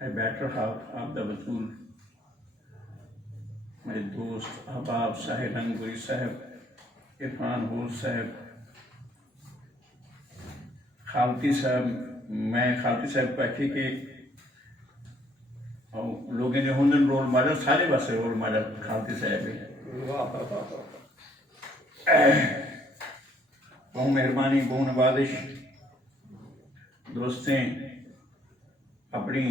Better half of the وصول میرے دوست احباب ساحر رنگوری صاحب، عرفان حور صاحب، خالتی صاحب، میں خالتی صاحب کو آخی کہ لوگوں نے ہوں رول ماڈل سارے پاس رول ماڈل خالتی صاحب ہے۔ بہت مہربانی، بہت نوازش، دوستیں اپنی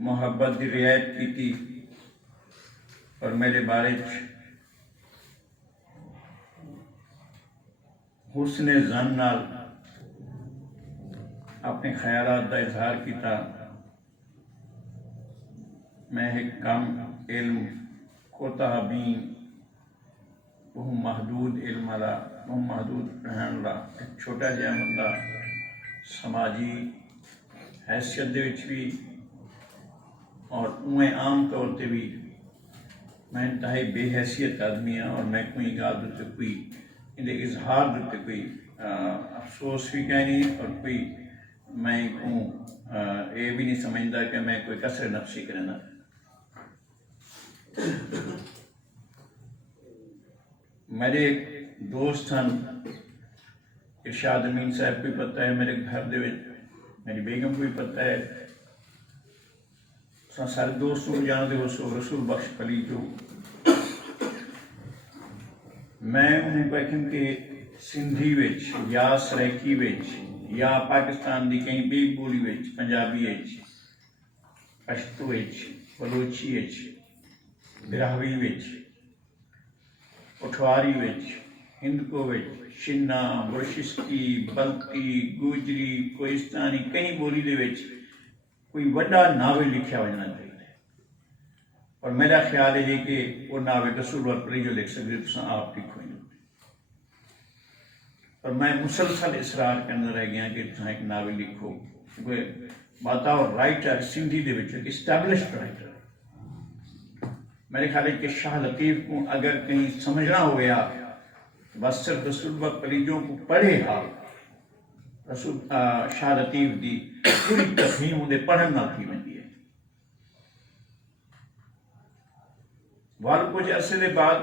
محبت کی رعایت کی اور میرے بارے حسن زن نال اپنے خیالات کا اظہار کیتا۔ میں ایک کم علم کوتا بین بہت محدود علم والا، بہت محدود رہن والا ایک چھوٹا جہا بندہ، سماجی حیثیت دے وچ بھی اور اویں عام طور تے بھی میں انتہائی بے حیثیت آدمی ہاں، اور میں کوئی گال دے کوئی اندے اظہار دے کوئی افسوس بھی کہیں نہیں، اور کوئی میں کو یہ بھی نہیں سمجھتا کہ میں کوئی کسر نفسی کرنا۔ میرے ایک دوست ہیں ارشاد امین صاحب کو بھی پتہ ہے، میرے گھر دے وچ میری بیگم کو بھی پتہ ہے، سارے دوستوں کو جانتے ہو سو رسول بخش علی جو میں انہیں کو کہوں کہ سندھی وچ یا سرائکی وچ یا پاکستان دی کہیں بھی بولی وچ، پنجابی وچ، پشتو وچ، بلوچی وچ، براہوی وچ، پٹھواری وچ، ہندکو وچ، شنا، بلوچستی، بلتی، گوجری، کوہستانی کہیں بولی دے وچ کوئی وڈا ناول لکھیا ہونا چاہیے، اور میرا خیال ہے کہ وہ ناول رسول پر جو لکھ سکتے تو آپ لکھو۔ اور میں مسلسل اصرار کرنا رہ گیا کہ تم ایک ناول لکھو، کیونکہ باتاؤ رائٹر سندھی دے وچ اسٹیبلشڈ رائٹر میرے خیال ہے کہ شاہ لطیف کو اگر کہیں سمجھنا ہو گیا بس صرف رسول بخش پریجوں کو پڑھے ہاں، رسول شاہ لطیف دی پوری تفہیم انہیں پڑھن نہ تھی ویندی ہے۔ وال کچھ عرصے دے بعد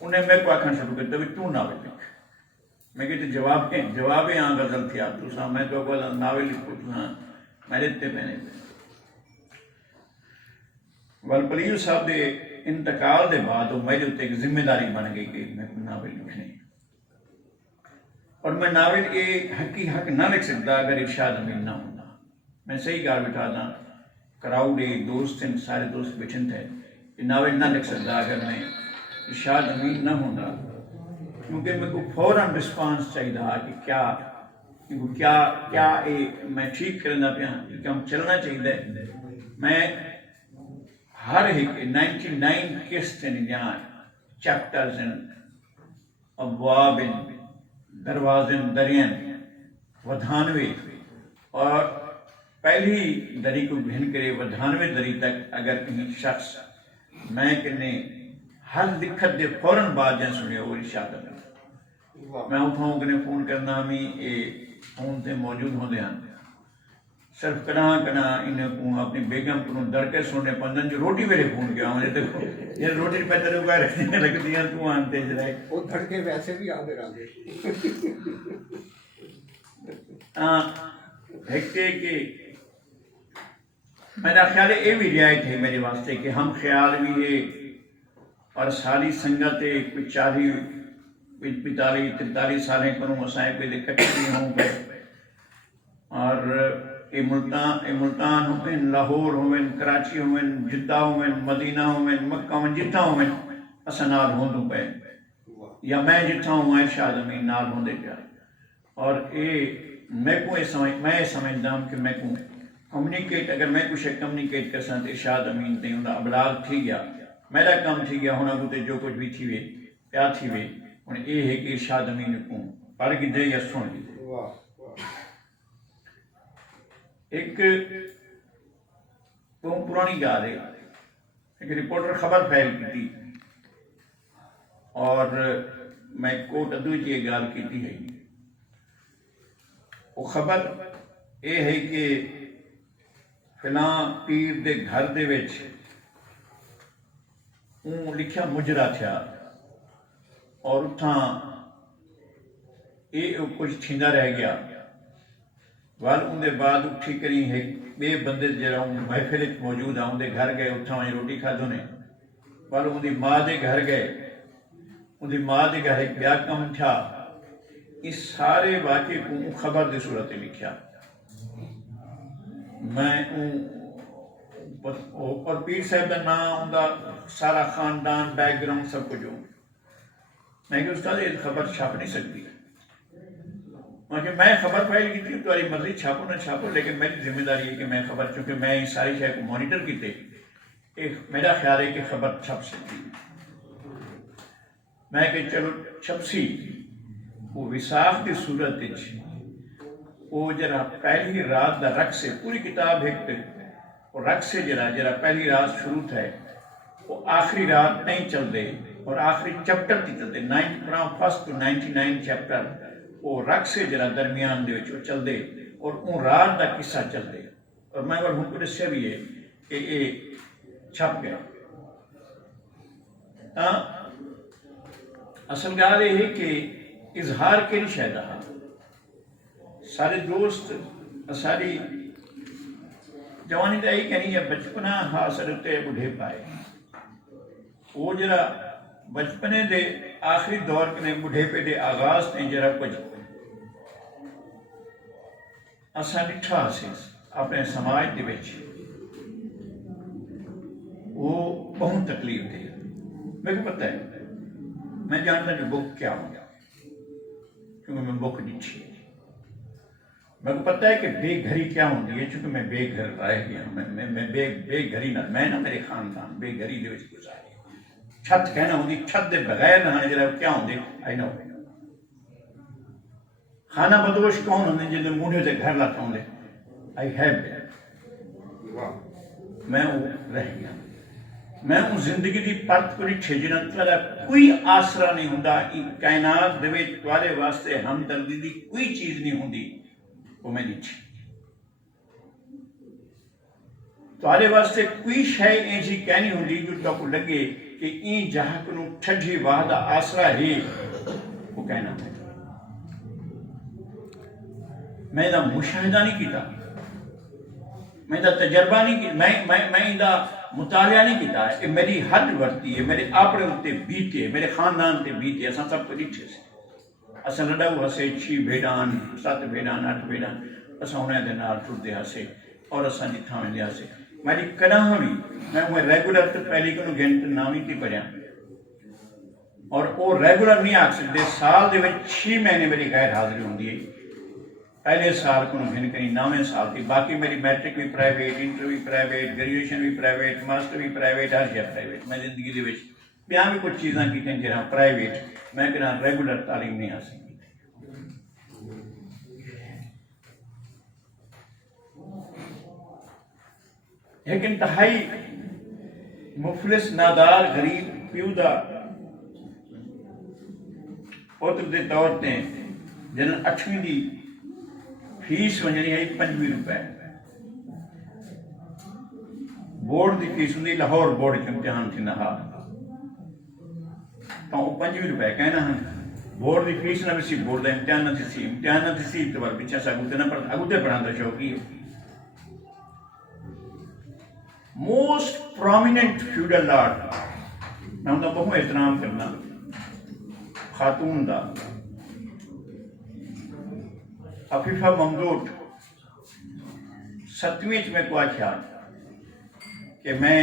انہیں میں کو آکھنا شروع کرتا بھی تو ناول لکھ، میں کہتے جواب ہاں غزل تھیا تو سا میں تو ناول لکھو تو ہاں میرے تے پہنے تھے۔ والپلیو صاحب دے انتقال دے بعد وہ میرے اتنے ایک ذمہ داری بن گئی کہ میں ناول لکھنے، اور میں ناول یہ حقی حق نہ لکھ سکتا اگر ارشاد امین نہ ہوتا۔ میں صحیح گال بٹھا دا، کراؤڈ دوست سارے دوست بیٹھن تھے کہ ناول نہ لکھ سکتا اگر میں ارشاد امین نہ ہوتا، کیونکہ میں کو فوراً رسپانس چاہیے کہ کیا میں ٹھیک کرنا پیا کہ کام چلنا چاہیے۔ میں ہر ایک 99 قسط جہاں چیپٹرز ابواب دروازن درین ودھانوے، اور پہلی دری کو گھن کرے ودھانوے دری تک اگر کہیں شخص میں کہنے ہر لکھت دے فوراً بعد جہاں سنے وہ ارشاد امین، میں اٹھاؤں کہ فون کرنا ہمیں یہ فون سے موجود ہوتے ہیں، صرف کنا انہیں کو اپنی بیگم کو در کے سننے پندن جو روٹی میرے فون کیا مجھے دیکھو یہ روٹی پہ تیرے کو رکھنے لگتی ہیں تو آنتے جرائے وہ دھڑکے ویسے بھی آدھے رہے دیکھتے کہ میرا خیال ہے یہ بھی رعایت ہے میرے واسطے کہ ہم خیال بھی ہے اور ساری سنگت کوئی 40-45 سالیں کروں مسائب پہ کٹھے بھی ہوں گے، اور یہ ملتان ہوئیں، لاہور ہوئیں، کراچی ہوئیں، جدہ ہوئیں، مدینہ ہوئیں، مکہ ہوئیں، جتنا ہوئیں اسا نال ہوندوں پہ، یا میں جتنا ہوں ارشاد امین نال ہوندے پیا، اور میں سمجھتا ہوں کہ میں کو کمیونیکیٹ اگر میں کچھ کمیونیکیٹ کر سکتا ارشاد امین تے انہا ابلاغ تھی گیا، میرا کام تھی گیا ہونا کو جو کچھ بھی تھی وے پیا تھی وے، اور یہ ہے کہ ارشاد امین کو پڑھ کی دے یا سن کی دے۔ ایک بہت پرانی گال ہے، ایک رپورٹر خبر پھیل کی تھی اور میں کوٹ ادوئی کی گال کی تھی ہے، وہ خبر یہ ہے کہ فلاں پیر دے گھر دے وچ لکھیا مجرا تھیا اور اتھاں یہ کچھ تھیندا رہ گیا وال ان دے بعد اٹھی کری ایک بے بندے جڑا محفل موجود آ دے گھر گئے اتھاں روٹی کھادو نے وال ان دی ماں دے گھر گئے ان دی ماں دے گھر ایک بیا کم تھا اس سارے واقعے کو خبر دے صورت لکھیا میں اور پیر صاحب کا نام ان کا سارا خاندان بیک گراؤنڈ سب کچھ ہو میں کہ استاد یہ خبر چھاپ نہیں سکتی میں خبر فائل کی تھی تمہاری مرضی چھاپو نہ چھاپو لیکن میری ذمہ داری ہے کہ میں خبر چونکہ میں اس ساری شے کو مانیٹر کیتے میرا خیال ہے کہ خبر چھپ سکتی میں کہ چلو چھپسی وہ وساخ کی صورت وہ جرا پہلی رات دا رقص ہے پوری کتاب ایک اور رقص سے جرا پہلی رات شروع تھا وہ آخری رات نہیں چل دے اور آخری چیپٹر کی چل دے فرام 1 to 99 چیپٹر وہ رقص سے جرا درمیان دے وہ چل دے اور ان رات دا قصہ چل دے اور میں ہوں کو دسیا بھی ہے کہ یہ چھپ گیا اصل گال یہ ہے کہ اظہار کے نہیں شاید رہا سارے دوست ساری جوانی کا یہی کہنی ہے بچپنا حاصل تے بڑھے پائے وہ جرا بچپنے دے آخری دور کے بڑھے پہ دے آغاز نے جرا کچھ اساں ڈٹھا سے اپنے سماج دے وچ وہ بہت تکلیف دے میرے کو پتہ ہے میں جانتا جو بک کیا ہوں کیونکہ میں بک ڈٹھی میرے کو پتہ ہے کہ بے گھری کیا ہوتی ہے چونکہ میں بے گھر رہ گیا میں بے گھری نہ میں نہ میرے خاندان بے گھری دے وچ گزارے چھت کہنا ہوندی چھت دے بغیر نہ جڑا کیا ہوندے آئی نو خانہ بدوش کون ہوندے جے موڈے دے گھر لاتا ہوندے آئی ہیو میں وہ رہ گیا میں وہ زندگی دی پرت کو نہیں جنہاں تھوڑا کوئی آسرا نہیں ہوندا کائنات دے وچ تواڈے واسطے ہمدردی دی کوئی چیز نہیں ہوندی وہ میں نیچے تواڈے واسطے کوئی شے ایسی کہنی ہوندی جو تو کو لگے کہ این جہاں کو ٹھڈی واہ دا آسرا ہے وہ کہنا ہے میں دا مشاہدہ نہیں کیتا میں دا تجربہ نہیں کیتا میں دا مطالعہ نہیں کیتا ہے کہ میری حد ورتی ہے میرے آپڑے ہوتے بیتے میرے خاندان تے بیتے اساں سب کو ڈٹھے سے اساں لڑا ہوا سے 6 بھیڑان 7 بھیڑان 8 بھیڑان اساں انہیں دے نال ٹرتے ہسے اور اساں دی تھاں ویندے ہسے میری کداں بھی میں ریگولر تے پہلی کو گھنٹے نام نہیں تھی پڑھیا اور وہ ریگولر نہیں آ سکتے سال دے وچ 6 مہینے میری غیر حاضری ہوندی ہے پہلے سال کو گھن کری 9ویں سال تھی باقی میری میٹرک بھی پرائیویٹ انٹر بھی پرائیویٹ گریجویشن بھی پرائیویٹ ماسٹر بھی پرائیویٹ ہر شے پرائیویٹ میں زندگی دے وچ بیاں بھی کچھ چیزاں کیتیں جہاں پرائیویٹ میں کہنا ریگولر تعلیم نہیں حاصل کی ایک انتہائی مفلس نادار غریب پیو دا پوتر دے طور تے جنہاں 8ویں دی فیس ونجنی ہے 25 روپے بورڈ دی فیس ہوندی لاہور بورڈ امتحان تھی نہا تو وہ 25 روپے کہنا ہے بورڈ دی فیس نہ بھی بورڈ دا امتحان نہ تھی تو بار پیچھا سے اگوتے پڑھانا شوقی ہے موسٹ پرومیننٹ فیوڈل لارڈ میں ان کا بہت احترام کرنا خاتون دا عفیفہ ممدوٹ 7ویں میں کو خیال کہ میں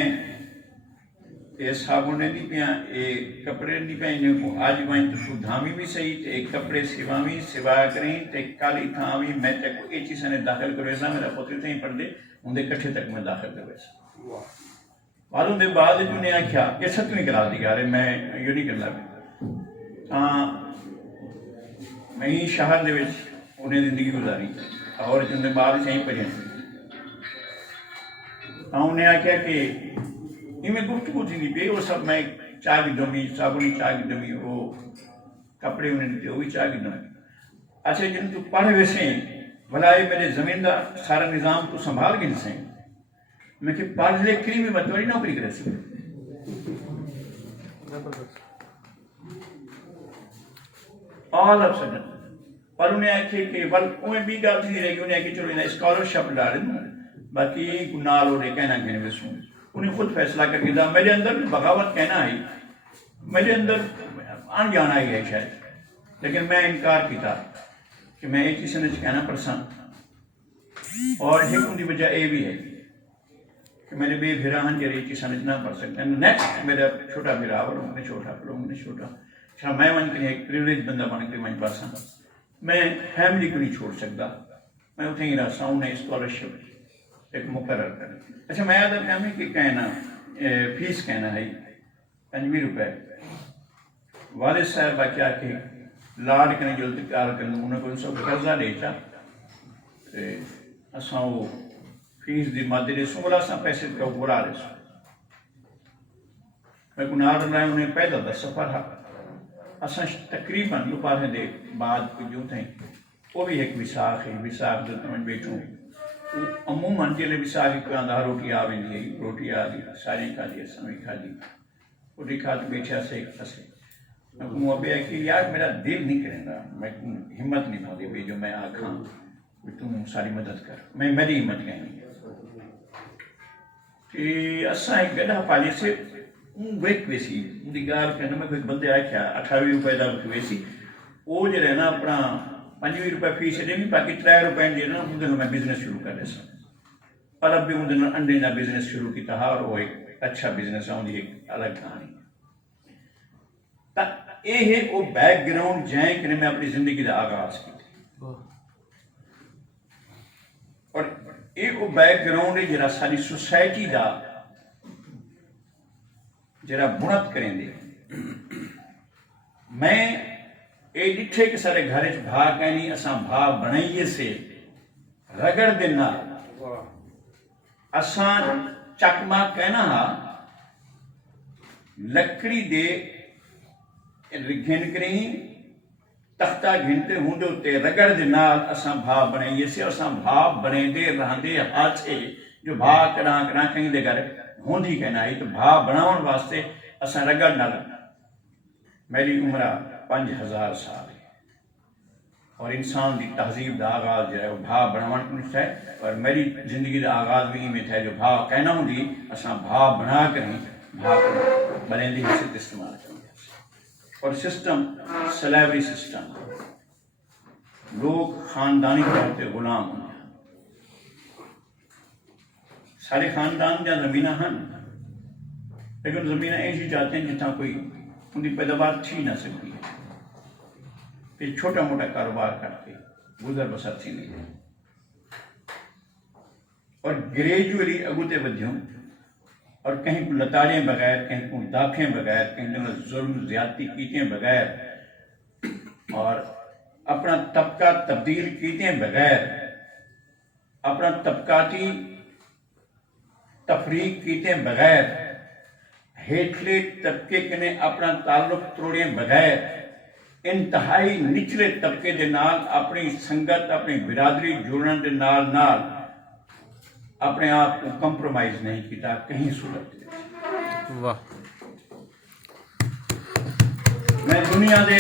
یہ صابن نہیں پیا یہ کپڑے نہیں پہ انہیں کو آج وائن تو دھامی بھی صحیح تے ایک کپڑے سوامی سوا کریں تے کالی تھامی میں تے کو ایک چیز نے داخل کرو ایسا میرا پوتر تھے پڑھ دے ان دے کٹھے تک میں داخل کرو ایسا والوں دے بعد جو نے آکھیا کہ 7ویں کلاس دی گا رہے میں یہ نہیں کرنا بھی میں ہی شہر دے وچ انہیں زندگی گزاری اور جن دے بعد چاہیں پڑھیں انہیں آکھیا کہ یہ میں گفتگو تھی نہیں پی وہ سب میں چاہ کی دمی صابنی چاہ کی دمی وہ کپڑے انہیں دیتے وہ بھی چاہ کی دمی اچھا جن تو پڑھے ویسے ہیں بھلا یہ میرے زمین دا سارا نظام تو سنبھال کے نہیں میں کہ پڑھ لکھ کری بھی بطوری نوکری کرے سی آل آف سڈن پر انہیں آکھے کہ انہیں بھی گل تھی رہی انہیں آکھے چلو انہیں اسکالرشپ ڈالے باقی نال ہو رہے کہنا کہنے میں سوں انہیں خود فیصلہ کر کے دا میرے اندر بغاوت کہنا آئی میرے اندر ان جانا ہی ہے شاید لیکن میں انکار کیتا کہ میں ایک چیز سمجھ کہنا پرسان اور ایک ان کی وجہ یہ بھی ہے کہ میرے بے بھیرا ہن جڑی چیز سمجھ نہ پڑھ سکتے ہیں نیکسٹ میرا چھوٹا بھیرا اور انہیں چھوٹا پھر انہیں چھوٹا اچھا میں ون کے ایک پریولیج بندہ بن کے ون پاساں میں فیملی کو نہیں چھوڑ سکتا میں اتنے ہی رہا انہیں اسکالرشپ ایک مقرر کر اچھا میں یاد رکھا میں کہ کہنا فیس کہنا ہے 5 روپے والد صاحب کیا کہ لاڈ کرنے جو کار کرنے انہیں کو سب قرضہ لے چا اساں وہ فیس دی مادے دے سنگلا اساں پیسے کا برا رہے سو میں کو نار لائے انہیں پیدا دا سفر ہا اساں تقریباً لپارے دے بعد کو جو تھیں وہ بھی ایک وساخ ہے وساخ جو تمہیں بیٹھوں عموماً جلے وساخ کو اندھا روٹی آویں دی روٹی آ دی ساری کھا دی اساں بھی کھا دی روٹی کھا کے بیٹھے سے ایک پسے میں کہوں ابھی ہے کہ یار میرا دل نہیں کرے گا میں ہمت نہیں پاتی بھی جو میں آکھاں کہ تم ساری مدد کر میں میری ہمت کہیں کہ اساں ایک گڑھا پالی سے ویک ویسی دی گال کہنا میں کوئی بندے آئے کیا 28 روپے دا ویسی وہ جو رہنا اپنا 25 روپے فیس دے نہیں باقی 3 روپے دینا ان دنوں میں بزنس شروع کر رہے سا اور اب بھی ان دنوں انڈے کا بزنس شروع کیتا اور وہ ایک اچھا بزنس ہے ان کی ایک الگ کہانی یہ ہے وہ بیک گراؤنڈ جائیں کہ میں اپنی زندگی کا آغاز کی اور یہ وہ بیک گراؤنڈ ہے جرا ساری سوسائٹی کا جرا بنت کریں دے میں یہ ڈٹھے کہ سارے گھر بھا کہنی اساں بھا بنائیے سے رگڑ دینا اساں چکما کہنا ہا لکڑی دے گھن کریں تختہ گھنتے ہوں دے ہوتے رگڑ دے نال اساں بھا بنائیے سے اساں بھا بنے دے رہن دے ہاتھے جو بھا کڑاں کہیں دے گھر ہوں دی کہنا ہے تو بھا بناؤن واسطے اساں رگڑ نال میری عمرہ 5000 سال ہے اور انسان دی تہذیب دا آغاز جو ہے وہ بھا بناؤن کنچ ہے اور میری زندگی دا آغاز بھی میں تھا جو بھا کہنا ہوں دی اساں بھا بنا کریں بھا بنے دی حصت استعمال کریں اور سسٹم سلیوری سسٹم لوگ خاندانی طور پہ غلام ہوں سارے خاندان جہاں زمینہ ہیں لیکن زمینہ ایسی چاہتے ہیں جتنا کوئی ان کی پیداوار تھی نہ سکتی ہے پھر چھوٹا موٹا کاروبار کر کے گزر بسر تھی نہیں اور گریجولی اگوتے بدھیوں اور کہیں کو لتاڑیں بغیر کہیں کو داکھیں بغیر کہیں ظلم زیادتی کیتے بغیر اور اپنا طبقہ تبدیل کیتے بغیر اپنا طبقاتی تفریق کیتے بغیر ہیٹلے طبقے کنے اپنا تعلق توڑے بغیر انتہائی نچلے طبقے دے نال اپنی سنگت اپنی برادری جوڑن دے نال اپنے آپ کو کمپرومائز نہیں کیتا کہیں صورت دے واہ میں دنیا دے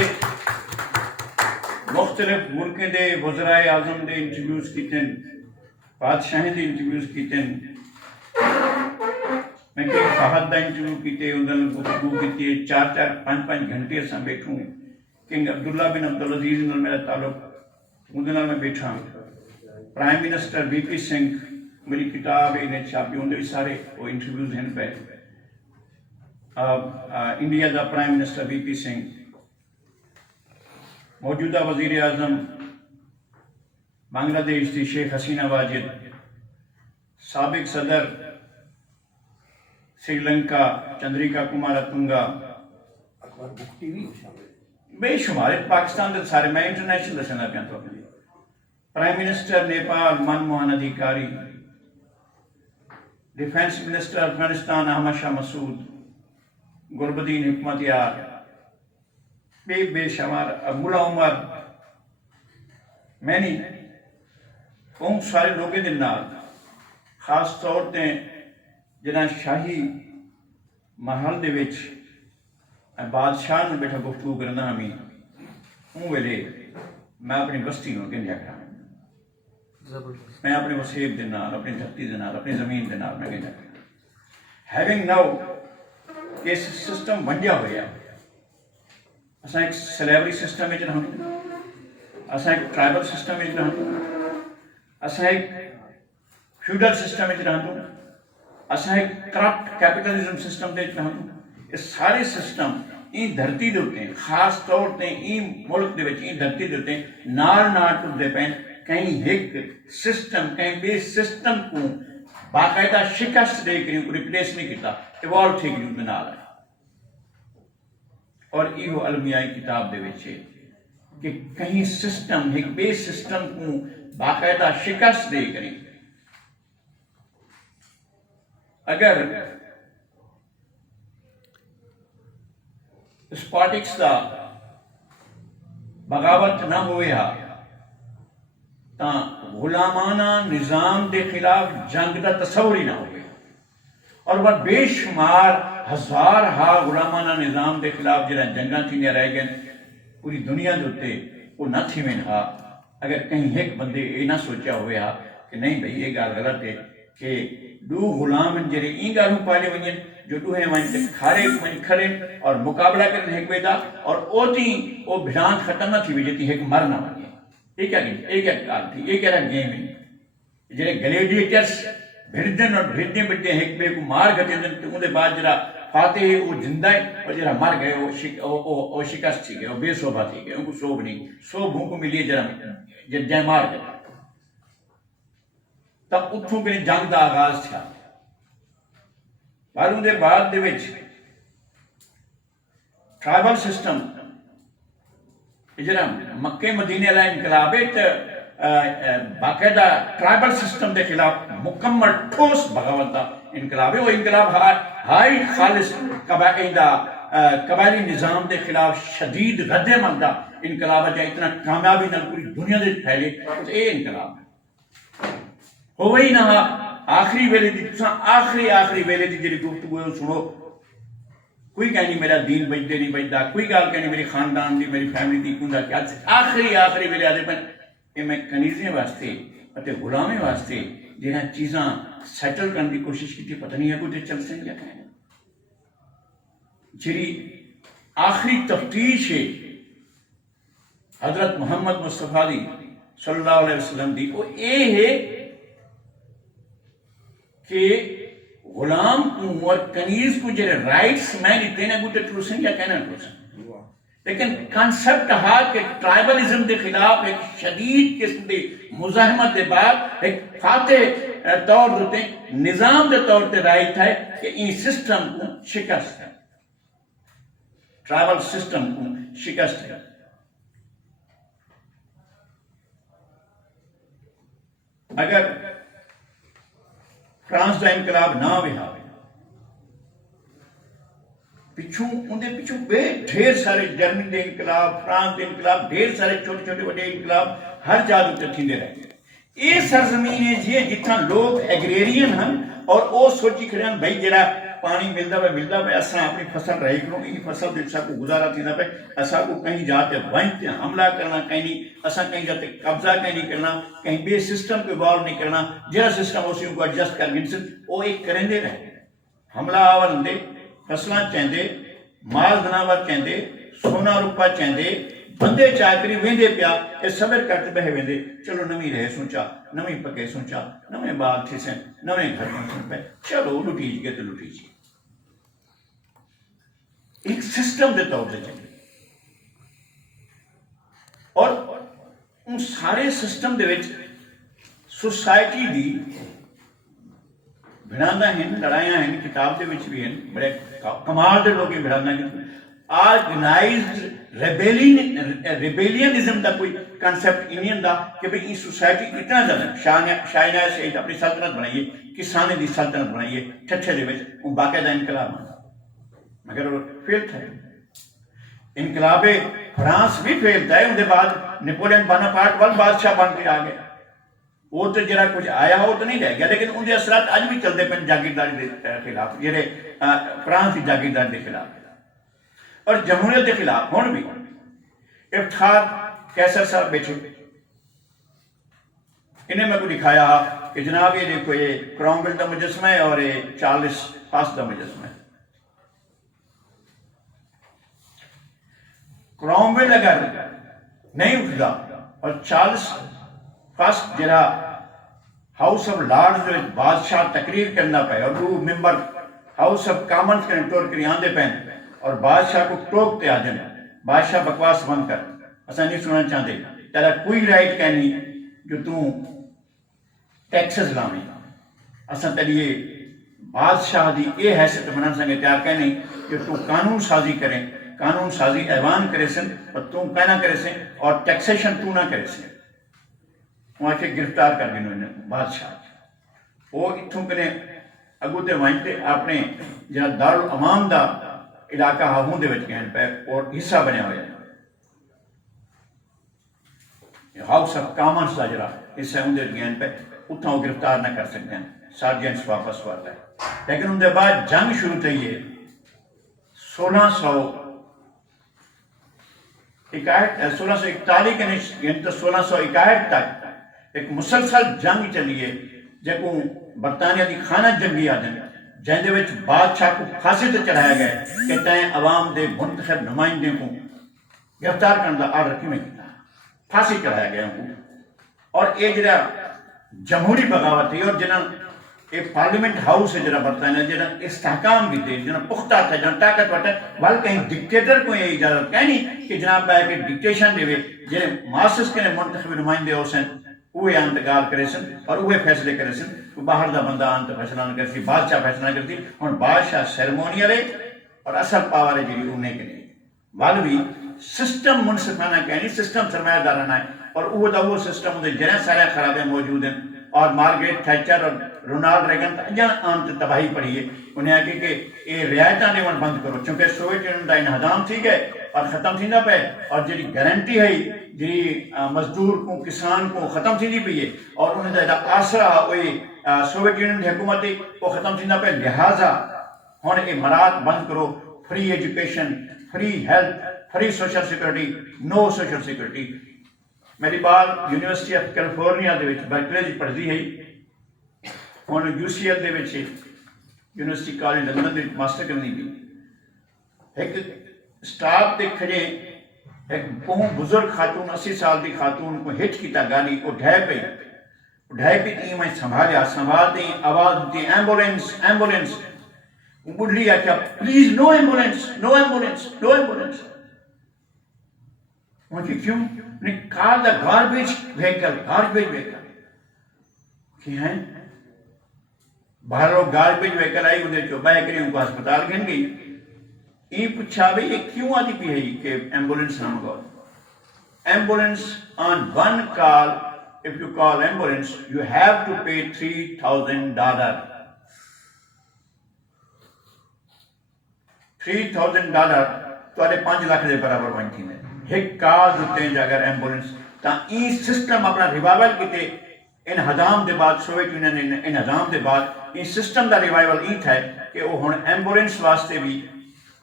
مختلف ملکیں دے وزرائے اعظم دے انٹرویوز کیتے بادشاہیں دے انٹرویوز کیتے میں کہ فہد دا انٹرویو کیتے اندر گفتگو کیتے 4-5 گھنٹے سے بیٹھوں کنگ عبداللہ بن عبدالعزیز نال میرا تعلق اندر میں بیٹھا پرائم منسٹر وی پی سنگھ میری کتاب انہیں چھاپی ہوں بھی سارے وہ انٹرویوز ہیں پہ انڈیا دا پرائم منسٹر وی پی سنگھ موجودہ وزیر اعظم بنگلہ دیش دی شیخ حسینہ واجد سابق صدر سری لنکا چندریکا کمارا تنگا بے شمار پاکستان دے سارے میں انٹرنیشنل دسنا پیا تو prime minister Nepal Manmohan Adhikari defence minister Afghanistan Ahmad Shah Masood Gulbuddin Hekmatyar بے شمار ملا عمر میں نہیں ان سارے لوگوں کے نال خاص طور تے جہاں شاہی محل دے وچ بادشاہ نے بیٹھا گفتگو کرنا ہمیں ان ویلے میں اپنی بستی نو گنجا کرا میں اپنے وسیب دے نال اپنی دھرتی دے نال اپنی زمین دے نال میں گنجا کرا ہیونگ ناؤ کہ سسٹم ونجا ہویا اساں ایک سلیوری سسٹم وچ رہاں اساں ایک ٹرائبل سسٹم وچ رہاں اساں ایک فیوڈل سسٹم وچ رہاں اساں ایک کرپٹ کیپٹلزم سسٹم دے رہاں یہ سارے سسٹم این دھرتی دے ہوتے ہیں خاص طور تے این ملک دے وچ این دھرتی دے ہوتے ہیں نال ٹردے پین کہیں ایک سسٹم کہیں بے سسٹم کو باقاعدہ شکست دے کے کو ریپلیس نہیں کیتا ایوالو تھے گئی ان نال اور ایو علمیائی کتاب دے وچ ہے کہ کہیں سسٹم ایک بے سسٹم کو باقاعدہ شکست دے کریں اگر اسپارٹکس دا بغاوت نہ ہوئے ہا تا غلامانہ نظام دے خلاف جنگ دا تصور ہی نہ ہوئے اور وہ بے شمار ہزار ہا غلامانہ نظام دے خلاف جڑا جنگاں تھیندیاں رہ گئے پوری دنیا دے اوتے وہ نہ تھیویں ہا اگر کہیں ایک بندے یہ نہ سوچا ہوئے ہا کہ نہیں بھئی یہ گل غلط ہے کہ دو غلام جڑے این گالوں پالے ونجن جو دو ہیں ون کھارے ون کھڑے اور مقابلہ کرنے ایک بیٹا اور اوتی او بھڑان ختم نہ تھی وجتی ایک مرنا ونجے یہ کیا کار تھی یہ کیا گیم ہے جڑے گلیڈیٹرز بھڑدن اور بھڑدیں بھڑدیں ایک بے کو مار گھٹے دن تو ان دے بعد جڑا فاتح ہے وہ زندہ ہے اور جڑا مر گئے وہ شکست تھی گئے وہ بے صوبہ تھی گئے ان کو صوب نہیں صوب ان کو ملی جڑا جڑا مار گئے تب اتھوں کے جنگ دا آغاز تھا پر ان دے بعد دے وچ ٹرائبل سسٹم جڑا مکے مدینے والا انقلاب ہے باقاعدہ ٹرائبل سسٹم دے خلاف مکمل ٹھوس بغاوت دا انقلاب ہے وہ انقلاب ہائی خالص قبائلی نظام دے خلاف شدید رد عمل دا انقلاب ہے اتنا کامیابی نال پوری دنیا دے پھیلے تو یہ انقلاب ہے ہوئی نہ آخری ویلے دی تساں آخری ویلے دی جڑی گفتگو سنو کوئی کہنی میرا دین بجدے نہیں بجدا کوئی گل کہنی میری خاندان دی میری فیملی دی کوندا کیا آخری ویلے آدھے پن کہ میں کنیزیں واسطے اتے غلامیں واسطے جہاں چیزاں سیٹل کرنے کی کوشش کی تھی پتہ نہیں ہے کوئی چل سیں یا کہنا جری آخری تفتیش ہے حضرت محمد مصطفیٰ دی صلی اللہ علیہ وسلم دی وہ یہ ہے کہ غلام کو اور کنیز کو جڑے رائٹس میں دیتے ہیں وہ ٹرو سیں یا کہنا ٹرو سیں لیکن کانسیپٹ ہا کہ ٹرائبلزم دے خلاف ایک شدید قسم دی مزاحمت دے بعد ایک فاتح طور دیتے نظام دے طور تے رائٹ ہے کہ ان سسٹم کو شکست ہے ٹرائبل سسٹم کو شکست ہے اگر فرانس دا انقلاب نہ ہوئے پچھوں اندے پچھوں بے ڈھیر سارے جرمنی دے انقلاب فرانس دے انقلاب ڈھیر سارے چھوٹے چھوٹے بڑے انقلاب ہر جادو تے تھیندے رہے یہ سرزمین ہے جتنا لوگ ایگریرین ہیں اور وہ سوچی کھڑے ہیں بھائی جڑا پانی ملتا پہ اساں اپنی فصل رہی کروں یہ فصل دے کو گزارا تھیندا پہ اساں کو کہیں جاتے وہیں حملہ کرنا کہیں نہیں اساں کہیں جاتے قبضہ کہیں نہیں کرنا کہیں بے سسٹم کو ایوالو نہیں کرنا جہاں سسٹم اسی کو ایڈجسٹ کر گئے وہ ایک کرندے رہے حملہ آور ہندے فصلاں چاہندے مال جناور چاہندے سونا روپا چاہندے بندے چاہ کری ویندے پیا اے صبر کرتے بہے ویندے چلو نمی رہے سوچا نمی پکے سوچا نمی بات تھی سن نمی گھر میں سن پہ چلو لٹیج گئے تو لٹیج گئے ایک سسٹم دے طور سے چلے اور ان سارے سسٹم دے وچ سوسائٹی دی بھڑاندہ ہیں لڑائیاں ہیں کتاب دے وچ بھی ہیں بڑے کمال دے لوگ بھڑاندہ ہیں آرگنائزڈ ریبیلینزم دا کوئی کنسپٹ انہین دا کہ بھئی یہ سوسائٹی اتنا زیادہ شاہنہ سے اپنی سلطنت بنائیے کسانے دی سلطنت بنائیے ٹھٹھے دے وچ وہ باقاعدہ انقلاب آتا مگر وہ فیل تھا انقلاب فرانس بھی فیل تھا ان دے بعد نیپولین باناپارٹ ول بادشاہ بن کے آ گئے وہ تو جڑا کچھ آیا وہ تو نہیں رہ گیا، لیکن ان کے اثرات اج بھی چلتے پے جاگیرداری کے خلاف، جڑے فرانس کی جاگیرداری کے خلاف اور جمہوریت کے خلاف ہوں بھی۔ افتخار کیسر صاحب بیٹھے، انہیں میں کو دکھایا کہ جناب یہ دیکھو یہ کرومویل کا مجسمہ ہے اور یہ چارلس فاسٹ کا مجسمہ ہے۔ کرومویل اگر نہیں اٹھتا اور چارلس فاسٹ جڑا ہاؤس آف لارڈز بادشاہ تقریر کرنا پہ اور وہ ممبر ہاؤس آف کامنز کے ٹور کری آندے پہ اور بادشاہ کو ٹوکتے آ جائیں، بادشاہ بکواس بند کر، اسا نہیں سننا چاہتے، تیرا کوئی رائٹ کہنی جو تو ٹیکسز لاویں، اسا تیری بادشاہ دی اے حیثیت منن سنگے تیار کہنے کہ تو قانون سازی کریں، قانون سازی ایوان کرے سن اور تم کہنا کرے سن اور ٹیکسیشن تو نہ کرے سن۔ وہاں کے گرفتار کر گئے بادشاہ، وہ اتھوں کنے اگو تے وائنٹے اپنے جہاں دارالامام دا علاقہ ہاہوں دے وچ گئے پہ اور حصہ بنے ہوئے ہاؤس آف کامنز دا جڑا حصہ ہوں دے گئے پہ اتھاں وہ گرفتار نہ کر سکتے ہیں، سارجنٹس واپس ہوا ہے۔ لیکن ان دے بعد جنگ شروع تھی ہے 1641 کے یعنی تو 1661 تک ایک مسلسل جنگ چلی ہے جب برطانیہ کی خانہ جنگی آدم جہاں دے وچ بادشاہ کو پھانسی تے چڑھایا گیا کہ تائیں عوام دے منتخب نمائندے کو گرفتار کرنے کا آرڈر کیوں نہیں کیتا، پھانسی چڑھایا گیا ان کو۔ اور یہ جڑا جمہوری بغاوت ہے اور جنہاں ایک پارلیمنٹ ہاؤس ہے جڑا برطانیہ جڑا استحکام بھی دے جنہاں پختہ تھا جنہاں طاقت وٹا وال کہیں ڈکٹیٹر کو یہ اجازت کہنی کہ جناب بھائی کہ ڈکٹیشن دے جنہیں ماسس کے منتخب نمائندے ہو سن وہ انتقال کرے سن اور وہ فیصلے کرے سن، باہر دا بندہ آن تو فیصلہ نہ کرتی، بادشاہ فیصلہ نہ کرتی، اور بادشاہ سیرمونیل ہے اور اصل پاور ہے جی انہیں کے لیے وال بھی سسٹم منصفانہ کہنی سسٹم سرمایہ دارانہ ہے اور وہ سسٹم اندر جنہیں سارے خرابیں موجود ہیں اور مارگریٹ تھیچر اور رونالڈ ریگن جن آنت تباہی پڑی ہے، انہیں آگے کہ یہ رعایتاں دیون بند کرو چونکہ سوویت یونین دا انہدام تھی گئے اور ختم تھی نہ پہ اور جی گارنٹی ہے جی مزدور کو کسان کو ختم تھی نہیں پی ہے اور انہیں دا آسرا ہوئی سوویت یونین کی حکومت وہ ختم تھی نہ پہ، لہٰذا ہن یہ مراد بند کرو، free education, free health, free social security, no social security. میری بال یونیورسٹی آف کیلیفورنیا دے وچ برکلے جی پڑھدی ہے، ہن یو سی ایل دے وچ یونیورسٹی کالج لندن دے ماسٹر کرنی بھی ایک سٹاف دے کھڑے ایک بہت بزرگ خاتون 80 سال دی خاتون کو ہٹ کیتا گاڑی کو ڈھائے پہ تھی میں سنبھال دی آواز دی ایمبولینس ایمبولینس، بڑھلی آکھیا پلیز نو ایمبولینس نو ایمبولینس نو ایمبولینس۔ مجھے کیوں نے کال دا گاربیج ویکل کہ ہیں باہر گاربیج ویکل آئی انہیں جو بہ کری ان کو ہسپتال گھن گئی، یہ پوچھا بھی یہ کیوں آتی پی ہے کہ ایمبولینس نہ منگاؤ۔ Ambulance on one call if you call ambulance you have to pay $3,000 $3,000 تو 5 لاکھ دے برابر بن تھی ایک کال دیتے ہیں اگر ایمبولینس تا این سسٹم اپنا ریوائول کیتے انہدام دے بعد سوویت یونین نے انہدام دے بعد این سسٹم دا ریوائول ای تھا کہ وہ ہن ایمبولینس واسطے بھی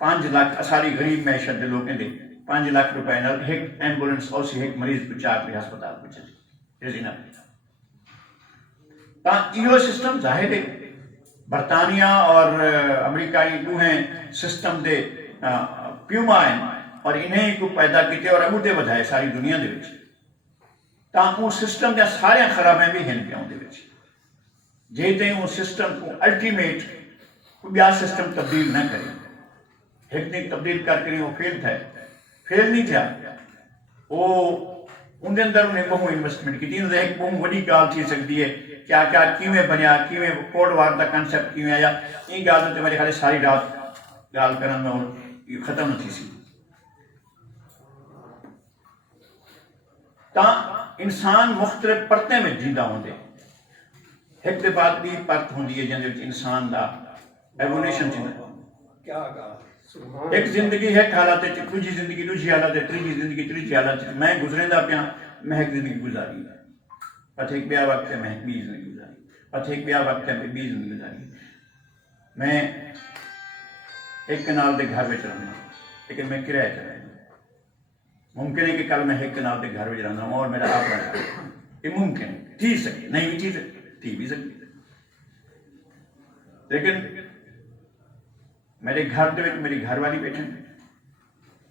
5 لاکھ ساری غریب معیشت دے لوگوں دے 5 لاکھ روپے نال ایک ایمبولینس اور ایک مریض پہنچا کے ہسپتال پہنچے جزینا تا ایو سسٹم ظاہر ہے برطانیہ اور امریکائی دوہیں سسٹم دے پیوما ہیں اور انہیں کو پیدا کیتے اور اگو دے بدھائے ساری دنیا دے وچ تا وہ سسٹم دے سارے خرابیں بھی ہیں پیوں دے وچ جے تے وہ سسٹم کو الٹیمیٹ کوئی بیا سسٹم تبدیل نہ کرے ایک نے تبدیل کر کے وہ فیل نہیں تھا وہ ان کے اندر انہیں بہت انویسٹمنٹ کی تھی ایک بہت بڑی گال تھی سکتی ہے کیا کیا کیویں بنیا کیویں کوڈ وار دا کنسپٹ کیویں آیا یہ گال تو میرے خیال ساری رات گال کرن میں اور ختم نہ تھی سی تا انسان مختلف پرتیں میں جیندہ ہوندے ایک دے بعد بھی پرت ہوندی ہے جن دے انسان دا ایوولوشن جیندہ کیا کہا ایک زندگی ہے حالات ہے دوسری زندگی دوسری حالات ہے تیسری زندگی تیسری حالات ہے میں گزرے دا پیا میں ایک زندگی گزاری پتہ ایک بیا وقت میں بھی زندگی گزاری پتہ ایک بیا وقت میں بھی زندگی گزاری میں ایک کنال دے گھر میں رہنا لیکن میں کرایہ تے رہنا ممکن ہے کہ کل میں ایک کنال دے گھر میں رہنا ہوں اور میرا اپنا گھر یہ ممکن ہے تھی سکتی نہیں بھی تھی بھی سکتی لیکن میرے گھر دے وچ میری گھر والی بیٹھے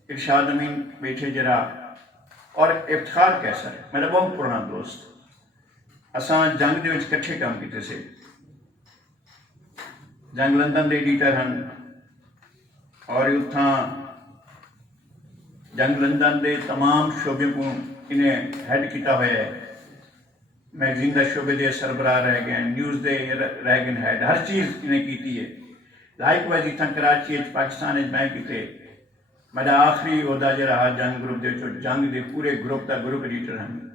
ارشاد امین بیٹھے جرا اور افتخار کیسا ہے میرا بہت پرانا دوست اساں جنگ دے وچ کٹھے کام کیتے سے جنگ لندن دے ایڈیٹر ہن اور اتھاں جنگ لندن دے تمام شعبے کو انہیں ہیڈ کیتا ہوا ہے میگزین دا شعبے دے سربراہ رہ گئے نیوز دے رہ گئے ہیڈ ہر چیز انہیں کیتی ہے لائک وائز اتنا کراچی پاکستان میں کیتے میرا آخری عہدہ جو رہا جنگ گروپ دے جو جنگ دے پورے گروپ دا گروپ ایڈیٹر ہم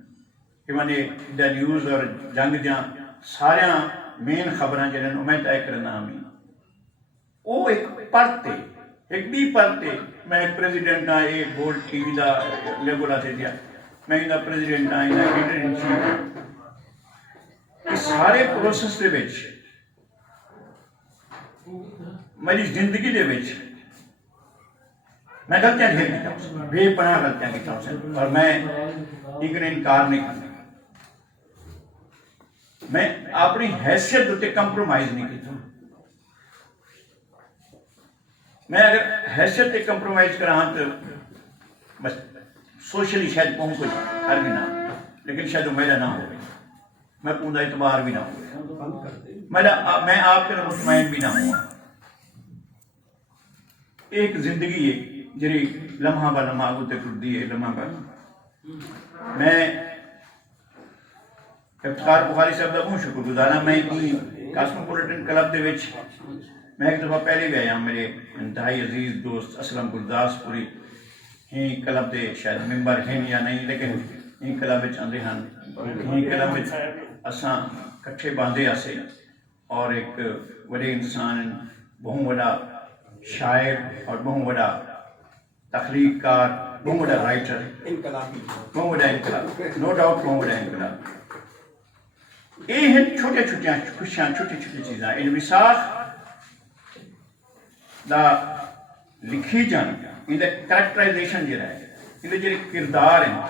کہ میں نے دا نیوز اور جنگ دیاں سارے مین خبراں جنہاں میں طے کرنا ہمیں وہ ایک پرتے ایک بھی پرتے میں پریزیڈنٹ ہاں یہ bold T V the label آتے دیا میں دا پریزیڈنٹ ہاں دا ایڈیٹر ان چیف یہ سارے پروسیس دے وچ میری زندگی دے وچ میں غلطیاں ڈھیر کیتا ہوں بے پناہ غلطیاں کیتا ہوں اور میں انکار نہیں کرتا میں اپنی حیثیت ہوتے کمپرومائز نہیں کیتا میں اگر حیثیت تے کمپرومائز کرا ہاں تو بس سوشلی شاید پہنچ کوئی ہر بھی نہ لیکن شاید وہ میرا نہ ہو میں پوندا اعتبار بھی نہ ہو میں آپ کے مطمئن بھی نہ ہوں ایک زندگی ہے جری لمحہ با لمحہ آگے ٹرتی ہے لمحہ با میں افتخار بخاری صاحب دا بہت شکر گزار ہاں میں کاسموپولیٹن کلب دے وچ میں ایک دفعہ پہلے بھی آیا میرے انتہائی عزیز دوست اسلم گرداس پوری ہی کلب دے شاید ممبر ہیں یا نہیں لیکن ہی کلب وچ آندے ہن ہی کلب وچ اساں کٹھے باندھے آسے اور ایک بڑے انسان بہت بڑا شاعر اور بہت بڑا تخلیق کار بہت بڑا رائٹر بہت بڑا انقلاب نو ڈاؤٹ بہت بڑا انقلاب یہ ہیں چھوٹے چھوٹیاں خوشیاں چھوٹی چھوٹی چیزاں ان وساخ دا لکھی جان ان دا کریکٹرائزیشن جڑا ہے ان دے جڑے کردار ہیں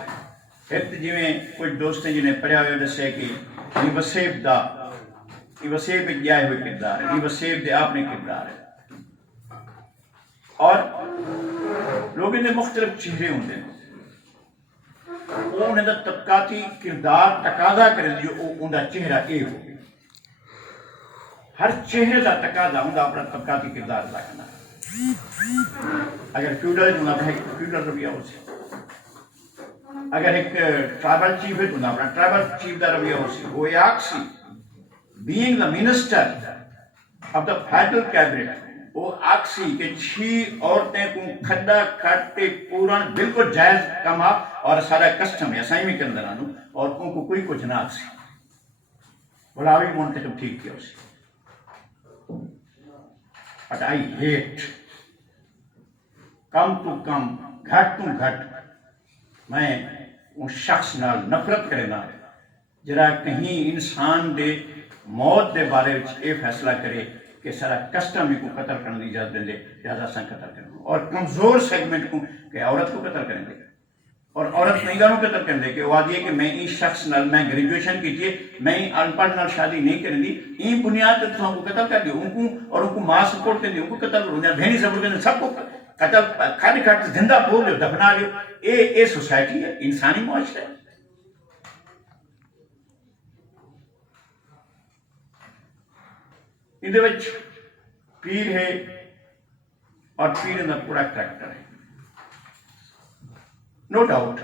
ایک جی میں کچھ دوست ہیں جنہیں پڑھا ہوئے دسے کہ یہ وسیب دا یہ وسیب ایک جائے ہوئے کردار ہے یہ وسیب دے آپ نے کردار ہے اور لوگ ان مختلف چہرے ہوتے ہیں وہ انہیں دا طبقاتی کردار تقاضا کریں جو ان دا چہرہ اے ہو ہر چہرے دا تقاضا ان دا اپنا طبقاتی کردار ادا کرنا اگر فیوڈل ہے تو انہیں اپنا فیوڈل رویہ ہو سی اگر ایک ٹرائبل چیف ہے تو انہیں اپنا ٹرائبل چیف دا رویہ ہو سی وہ آکسی being the minister of the federal cabinet وہ آکسی کہ 6 عورتیں کو کھڈا کھٹے پورن بالکل جائز کما اور سارا کسٹم ہے سائمی کے اندر آنو اور ان کو کوئی کچھ نہ آکسی بلاوی منتخب ٹھیک کیا اسی but I hate کم تو کم گھٹ تو گھٹ میں ان شخص نال نفرت کرنا جرا کہیں انسان دے موت دے بارے یہ فیصلہ کرے کہ سارا کسٹم ہی کو قتل کرنے کی اجازت دیں دے لہٰذا سا قتل کریں اور کمزور سیگمنٹ کو کہ عورت کو قتل کریں گے اور عورت نہیں گانوں قتل کریں دے کہ وہ آدھی ہے کہ میں اس شخص نال میں گریجویشن کیجیے میں ان پڑھ نال شادی نہیں کریں دی این بنیاد پر تو ہم کو قتل کر دیا ان کو اور ان کو ماں سپورٹ کر دیا ان کو قتل کرو بہنی سپورٹ کر دیا سب کو قتل کھٹ کھٹ زندہ بھول لو دفنا لو اے سوسائٹی ہے انسانی معاشرہ ہے ان دے وچ پیر ہے اور پیر دا پورا کریکٹر ہے نو ڈاؤٹ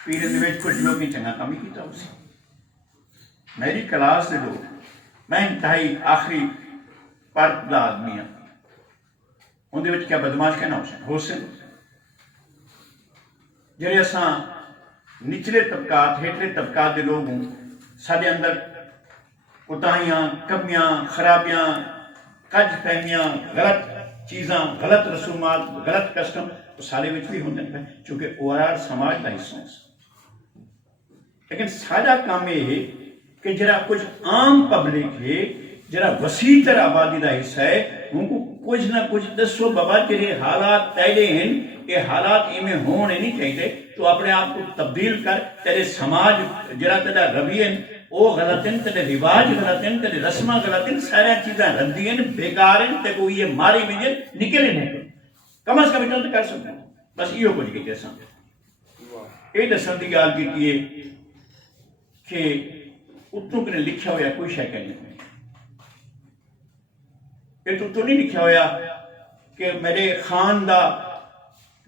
پیر دے وچ کچھ لوگ نہیں چنگا کام ہی کیتا اسی میری کلاس دے لوگ میں انتہائی آخری پرت دا آدمی ہوں ان دے وچ کیا بدماش کہنا حسن جڑے اساں نچلے طبقات ہیٹلے طبقات دے لوگ ہوں سارے اندر کوتاہیاں کمیاں خرابیاں کج فہمیاں غلط چیزاں غلط رسومات غلط کسٹم تو سارے وچ بھی ہوندے ہیں چونکہ اوور آل سماج دا حصہ ہے لیکن ساڈا کام یہ ہے کہ جرا کچھ عام پبلک ہے جرا وسیع تر آبادی کا حصہ ہے ان کو کچھ نہ کچھ دسو بابا تیرے حالات تیرے ہیں یہ حالات ایویں ہونے نہیں چاہیے تو اپنے آپ کو تبدیل کر تیرے سماج جرا تیرا رویے وہ غلط ہیں تیرے رواج غلط ہیں تیرے رسماں غلط ہیں سارا چیزاں ردی ہیں بیکار ہیں تے کوئی یہ ماری بھی نکلے نہیں کم از کم اتنا تو کر سکتا بس یہ کچھ کہ دساں یہ دسن کی گل کی ہے کہ اتوں کنے لکھا ہوا کوئی شے نہیں یہ تو نہیں لکھا ہوا کہ میرے خان دا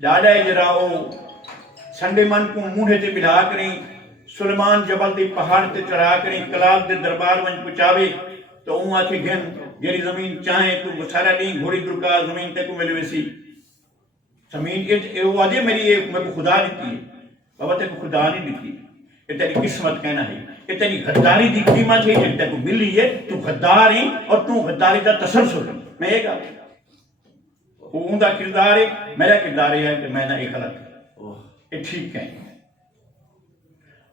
ڈاڈا ہے جرا وہ سنڈے من کو موڑے تے بلا کریں سلیمان جبل دے پہاڑ تے چڑھا کریں کلاب دے دربار من پہنچاوے تو اون آکھے گھن جیڑی زمین چاہے تو سارا نہیں گھوڑی درکا زمین تے کو ملے ویسی زمین یہ وعدے میری میں کو خدا دیتی ہے بابا تے کو خدا نہیں دیتی یہ تیری قسمت کہنا ہے یہ تیری غداری دی قیمت ہے جن تے کو ملی ہے تو غدار ہیں اور تو غداری دا تسلسل ہے میں یہ کہا وہ ان دا کردار ہے میرا کردار ہے کہ میں نہ ایک غلط یہ ٹھیک کہیں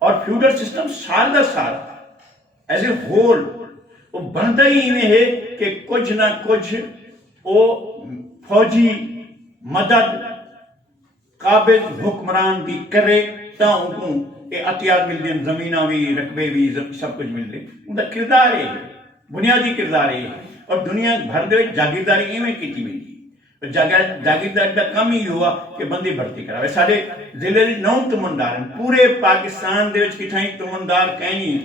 اور فیوڈل سسٹم سال دا سال ایز اے ہول وہ بنتا ہی میں ہے کہ کچھ نہ کچھ وہ فوجی مدد قابض حکمران دی کرے تا ان کو یہ عطیات مل دیں زمینہ بھی رقبے بھی سب کچھ مل دیں ان کا کردار ہے بنیادی کردار ہے اور دنیا بھر دے جاگیرداری ایویں کیتی ہوئی جاگیرداری کا کم ہی ہوا کہ بندی بھرتی کراوے سارے ضلع 9 تمندار ہیں پورے پاکستان دے وچ کتھائیں تمندار کہیں نہیں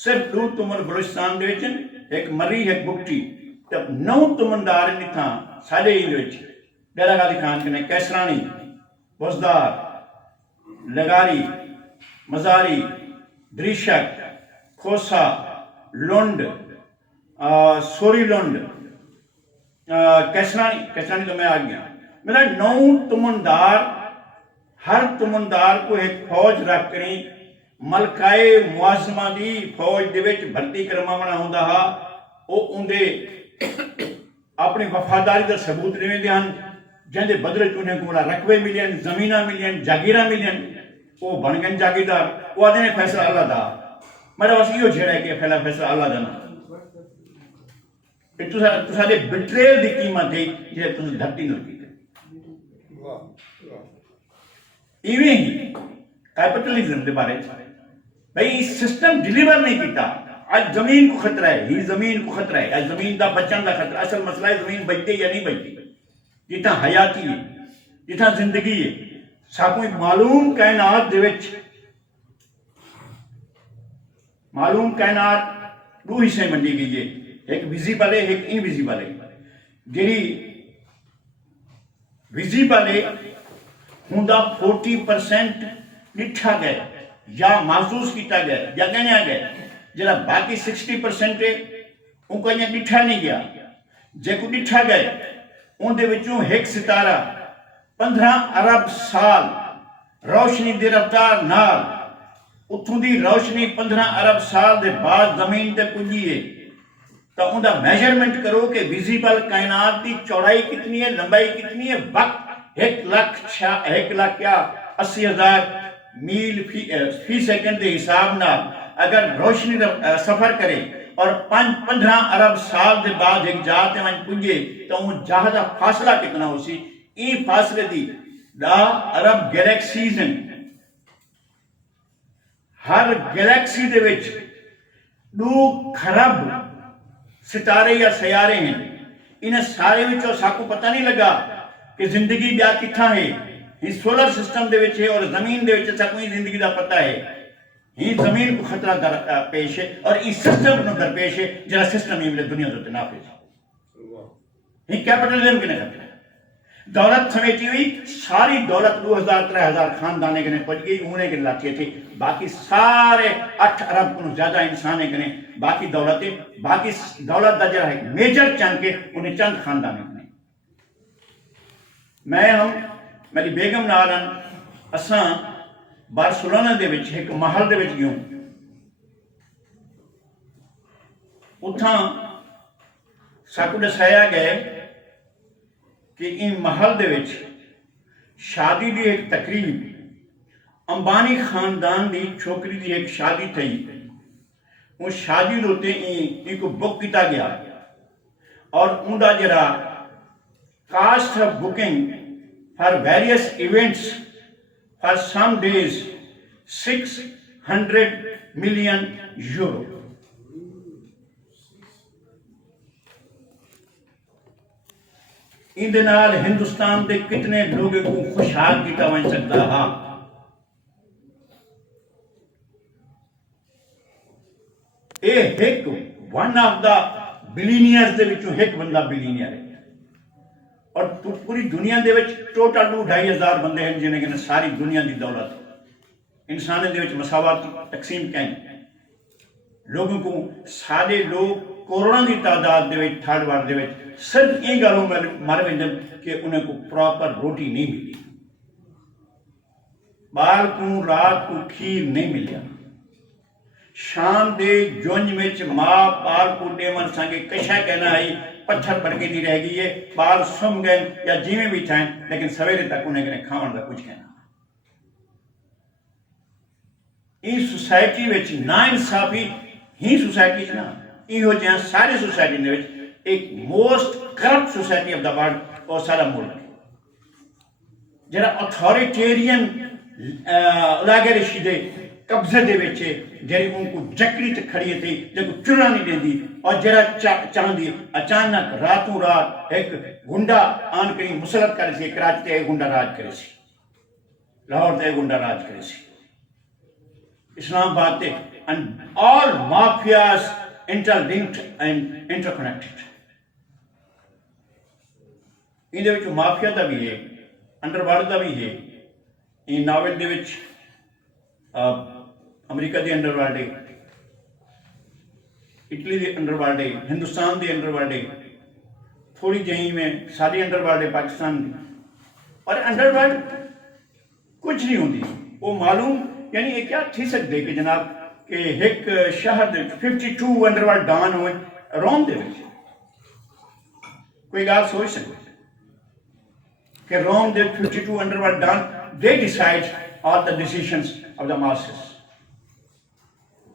صرف 2 تمن بلوچستان دے وچ ایک مری ایک بکٹی تب 9 تمندار ہیں تھا سارے ہی وچ ڈیرہ غازی خان کنے کیسرانی بزدار لگاری مزاری دریشک کھوسا لنڈ سوری لنڈ کیسرانی تو میں آ گیا میرا 9 تمندار ہر تمندار کو ایک فوج رکھ کریں ملکائے معظمہ دی فوج دے وچ بھرتی کرواونا ہوندا ہا او اندے اپنی وفاداری دا ثبوت دیویں دے ہن جن دے بدلے چ کو رقبے ملین زمیناں ملین جاگیراں ملین وہ بن گئے جاگیردار وہ آدھے نے فیصلہ اللہ دا میرا بس یہ جھڑا ہے کہ فیصلہ اللہ دا نا تو سارے بٹریل دی قیمت ہے جسے تم دھرتی نہ کی ایویں ہی کیپٹلزم دے بارے بھئی سسٹم ڈیلیور نہیں کیتا آج زمین کو خطرہ ہے ہی زمین کو خطرہ ہے آج زمین دا بچن دا خطرہ اصل مسئلہ ہے زمین بچتے یا نہیں بچتی جتنا حیاتی ہے جتنا زندگی ہے ساکوئی معلوم کائنات دے وچ معلوم کائنات 2 حصے منڈی گئی ہے ایک ویزیبل ہے ایک انویزیبل ہے جیڑی ویزیبل ہے ہوندا 40% ڈٹھا گئے یا محسوس کیتا گئے یا کہنے گئے جڑا باقی 60% ہے ان کو انہیں ڈٹھا نہیں گیا جے کو ڈٹھا گئے ان دے وچوں ایک ستارہ 15 ارب سال روشنی دی رفتار نال اتھوں دی روشنی 15 ارب سال دے بعد زمین تے پجی ہے تو ان دا میجرمنٹ کرو کہ ویزیبل کائنات دی چوڑائی کتنی ہے لمبائی کتنی ہے وقت 1,80,000 میل فی سیکنڈ دے حساب نہ اگر روشنی سفر کرے اور 15 ارب سال دے بعد ایک جہاز تے ون پجے تو ان جہاز دا فاصلہ کتنا ہو سی این فاصلے دی 10 ارب گیلیکسیز ہیں ہر گیلیکسی دے وچ 2 خرب ستارے یا سیارے ہیں انہیں سارے وچوں ساکو پتہ نہیں لگا کہ زندگی بیا کتھا ہے یہ سولر سسٹم دے وچ ہے اور زمین دے وچ ساکو زندگی دا پتہ ہے یہ زمین کو خطرہ در پیش ہے اور اس سسٹم کو در پیش ہے جرا سسٹم یہ دنیا تو نافذ ہے یہ کیپٹلزم کے خطرہ ہے دولت سمیٹی ہوئی ساری دولت 2000-3000 خاندانے کے پہنچ گئی انہیں کے لاتے تھے باقی سارے 8 ارب کو زیادہ انسانے کے باقی دولت دا جرا ہے میجر چند کے انہیں چند خاندانے کے میری بیگم نالن اساں بارسلونا دے وچ ایک محل دے وچ گیوں اتھاں ساکو دسایا گئے کہ ان محل دے وچ شادی دی ایک تقریب امبانی خاندان دی چھوکری دی ایک شادی تھی اس شادی ہوتے ایک بک کیتا گیا اور اوندا جڑا cost of booking for various events for some days 600 million euro. ان نال ہندوستان دے کتنے لوگوں کو خوشحال کیتا ون سکتا ہا. ایک ون آف دا بلینئرز دے وچوں ایک بندہ بلینئر ہے اور پوری دنیا دے وچ ٹوٹل 2,500 بندے ہیں جنہیں کہ ساری دنیا دی دولت انسان دے وچ مساوات تقسیم کہیں لوگوں کو سارے لوگ کروڑوں کی تعداد دے وچ تھرڈ ورلڈ دے وچ صرف یہ گلوں مر ویندن کہ انہیں کو پراپر روٹی نہیں ملی بال کو رات کو کھیر نہیں ملیا شام دے جونج وچ ماں بال کو ڈیمن سانگے کشا کہنا ہے پتھر پڑ کے دی رہ گئی ہے بال سم گئے یا جیویں بھی تھائیں لیکن سویرے تک انہیں کہنے کھاون دا کچھ کہنا. اس سوسائٹی وچ نا انصافی ہی سوسائٹی نا یہ جہاں ساری سوسائٹی نے ایک most corrupt society of the world اور سارا ملک جڑا اتھارٹیرین علاقے رشیدے قبضے دے وچے جڑی ان کو جکڑی تے کھڑی تھی جے کو چنا نہیں دیندی اور جڑا چاہندی اچانک راتوں رات ایک گنڈا آن کری مسلط کرے سی کراچی تے گنڈا راج کرے سی لاہور تے گنڈا راج کرے سی اسلام آباد تے and all mafias interlinked and interconnected. ان دے وچ مافیا دا بھی ہے انڈر ورلڈ دا بھی ہے ان ناول دے وچ امریکہ دے انڈر ورلڈ ہے اٹلی دے انڈر ورلڈ ہے ہندوستان دے انڈر ورلڈ ہے تھوڑی جہی میں ساری انڈر ورلڈ ہے پاکستان دی اور انڈر ورلڈ کچھ نہیں ہوندی وہ معلوم یعنی یہ کیا تھی سکتے کہ جناب کہ ایک شہر دے 52 انڈر ورلڈ ڈان ہوئے روم دے وچ کوئی گال سوچ سکتے کہ روم دے 52 underworld don they decide all the decisions of the masses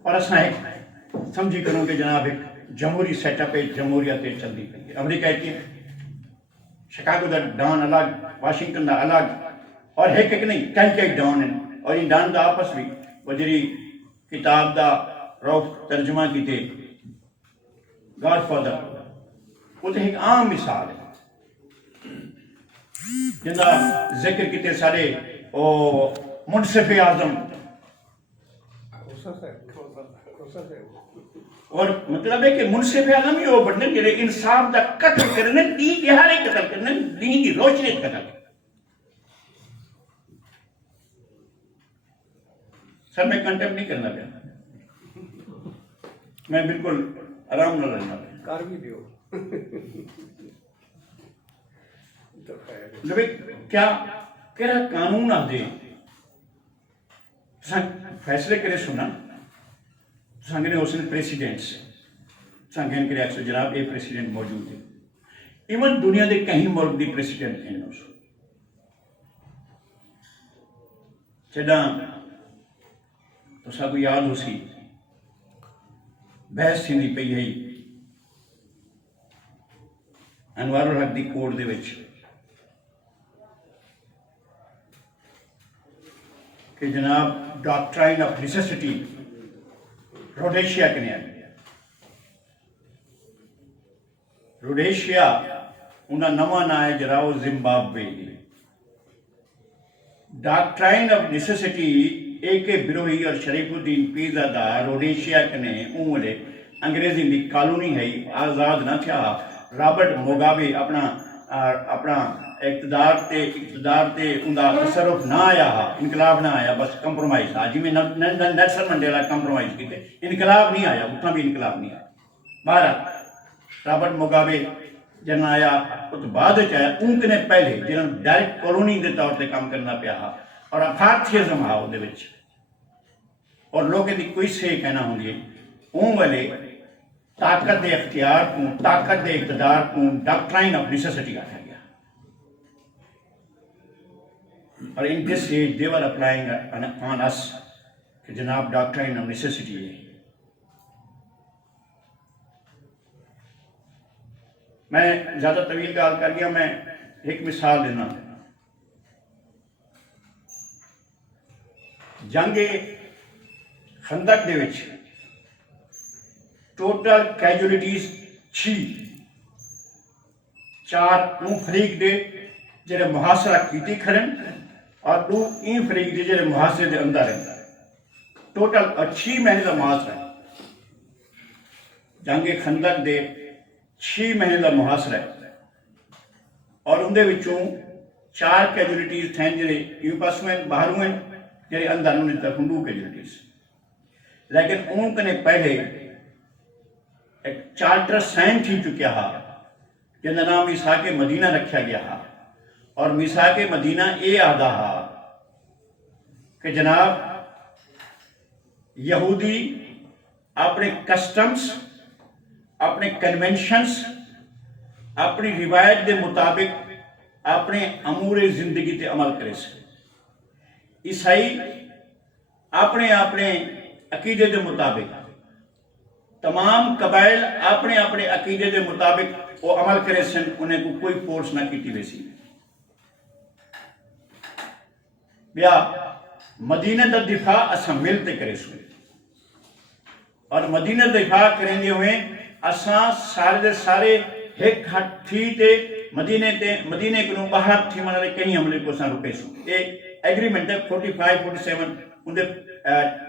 اور اسنا ایک سمجھی کروں کہ جناب ایک جمہوری سیٹ اپ ہے جمہوریت چل دی پئی ہے امریکہ کی شکاگو دا ڈان الگ واشنگٹن دا الگ اور ایک نہیں کئی ڈان ہیں اور ان ڈان دا آپس بھی وہ جری کتاب دا روف ترجمہ کی تھے گاڈ فادر وہ تو ایک عام مثال ہے جنہا ذکر کیتے سارے منصف اعظم اور مطلب ہے کہ منصف اعظم ہی وہ بڑھنے جنہیں انصاف دا قتل کرنے دین دہاڑے قتل کرنے دین کی روشنی قتل کرنے سر میں کنٹیمپ نہیں کرنا پیا میں بالکل آرام نہ رہنا پیا کر بھی دیو کیا کہہ قانون آ دے فیصلے کرے سنا سنگنے حسن پریسیڈنٹ سے سنگین کرے اکثر جناب ایک پریسیڈنٹ موجود ہے ایون دنیا دے کہیں ملک دی پریسیڈنٹ ہیں اس چڑھا تو سب کو یاد ہو سی بحث تھی پئی ہے انوار الحق دی کوٹ دے وچ کہ جناب ڈاکٹرائن آف نیسیسٹی روڈیشیا کنے آ گیا روڈیشیا انہا نواں نا ہے جراؤ زمبابوے ڈاکٹرائن آف نیسیسٹی ایک بروہی اور شریف الدین پیزا دا روڈیشیا کنے اونلے انگریزی دی کالونی ہے آزاد نہ تھیا رابرٹ موگابے اپنا اقتدار تے اندھا تصرف نہ آیا انقلاب نہ آیا بس کمپرومائز آجی میں نیلسن منڈیلا کمپرومائز کی تھے انقلاب نہیں آیا اتنا بھی انقلاب نہیں آیا بارہ رابرٹ موگابے جن آیا تو بعد چاہیا انکنے پہلے جنہوں ڈائریکٹ کالونی دے طور تے کام کرنا پیا اور اپارتھیزم ہاں دے وچ اور لوگوں دی کوئی سے کہنا ہوں گے اون والے طاقت دے اختیار کو طاقت دے اقتدار کو ڈاکٹرائن آف نیسیسٹی آتا گیا اور in this age they were applying on us کہ جناب ڈاکٹرائن آف نیسیسٹی ہے میں زیادہ طویل گال کر گیا، میں ایک مثال دینا. جنگ خندق دے وچ ٹوٹل کیجولیٹیز 4 اون فریق دے جڑے محاصرہ کیتی کھڑن اور 2 این فریق دے جڑے محاصرے دے اندر ہیں. ٹوٹل 6 مہینے دا محاصرہ ہے. جنگ خندق دے 6 مہینے دا محاصرہ ہے اور اندے وچوں 4 کیجولیٹیز تھیں جڑے یوں پاسوں ہیں باہروں ہیں جڑے اندر انہوں نے 2 کیجولیٹیز. لیکن ان کنے پہلے ایک چارٹر سائن تھی چکیا ہا جن کا نام میثاق مدینہ رکھا گیا ہا، اور میثاق مدینہ اے آدھا ہا کہ جناب یہودی اپنے کسٹمز، اپنے کنونشنز، اپنی روایت کے مطابق اپنے امور زندگی تے عمل کرے سے. عیسائی اپنے اپنے عقیدے کے مطابق، تمام قبائل اپنے اپنے عقیدے کے مطابق وہ عمل کرے سن، انہیں کو کوئی فورس نہ کیتی ویسی. بیا مدینہ دا دفاع اساں ملتے کرے سن، اور مدینہ دا دفاع کریں دے ہوئے اساں سارے دے سارے ایک ہٹ تھی تے مدینے کو باہر تھی منہ کہیں حملے کو اساں رکے سن. ایک ایگریمنٹ ہے 45 47 اندے